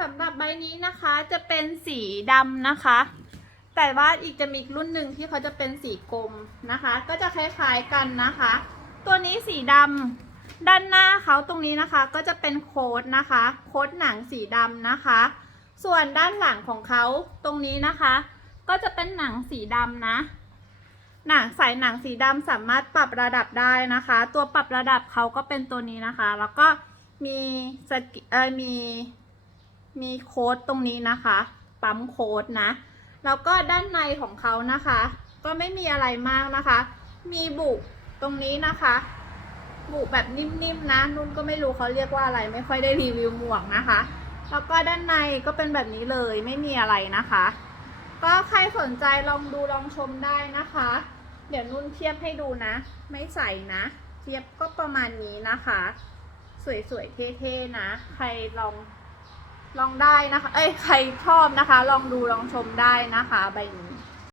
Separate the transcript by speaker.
Speaker 1: สำหรับใบนี้นะคะจะเป็นสีดำนะคะ แต่ว่าอีกจะมีอีกรุ่นหนึ่งที่เขาจะเป็นสีกรมนะคะ ก็จะคล้ายๆกันนะคะ ตัวนี้สีดำด้านหน้าเขาตรงนี้นะคะ ก็จะเป็นโค้ดนะคะ โค้ดหนังสีดำนะคะ ส่วนด้านหลังของเขาตรงนี้นะคะ ก็จะเป็นหนังสีดำนะ หนังสายหนังสีดำสามารถปรับระดับได้นะคะ ตัวปรับระดับเขาก็เป็นตัวนี้นะคะ แล้วก็มีสกเออมี มีโค้ดตรงนี้นะคะ ปั๊มโค้ดนะ แล้วก็ด้านในของเขานะคะ ก็ไม่มีอะไรมากนะคะ มีบุตรงนี้นะคะบุแบบนิ่มๆนะนุ่นก็ไม่รู้เขาเรียกว่าอะไร ไม่ค่อยได้รีวิวหมวกนะคะ แล้วก็ด้านในก็เป็นแบบนี้เลยไม่มีอะไรนะคะ ก็ใครสนใจลองดูลองชมได้นะคะ เดี๋ยวนุ่นเทียบให้ดูนะ ไม่ใส่นะ เทียบก็ประมาณนี้นะคะ สวยๆเท่ๆนะ ใครลอง ลองได้นะคะ เอ้ย ใครชอบนะคะ ลองดูลองชมได้นะคะ ใบนี้